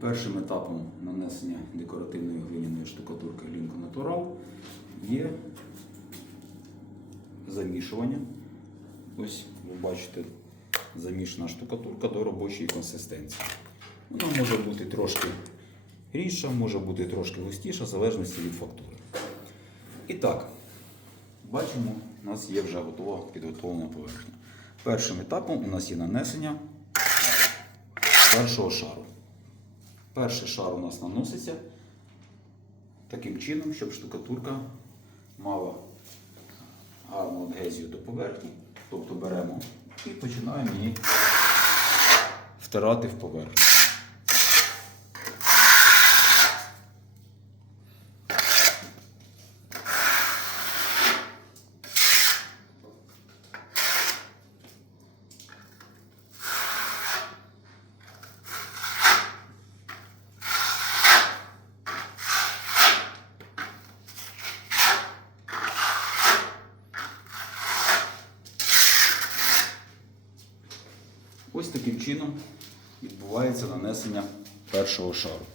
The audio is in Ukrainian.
Першим етапом нанесення декоративної глиняної штукатурки Лінко Натурал є замішування. Ось ви бачите замішана штукатурка до робочої консистенції. Вона може бути трошки рідша, може бути трошки густіша, в залежності від фактури. І так, бачимо, у нас є вже готова підготовлена поверхня. Першим етапом у нас є нанесення першого шару. Перший шар у нас наноситься таким чином, щоб штукатурка мала гарну адгезію до поверхні. Тобто беремо і починаємо її втирати в поверхню. Ось таким чином відбувається нанесення першого шару.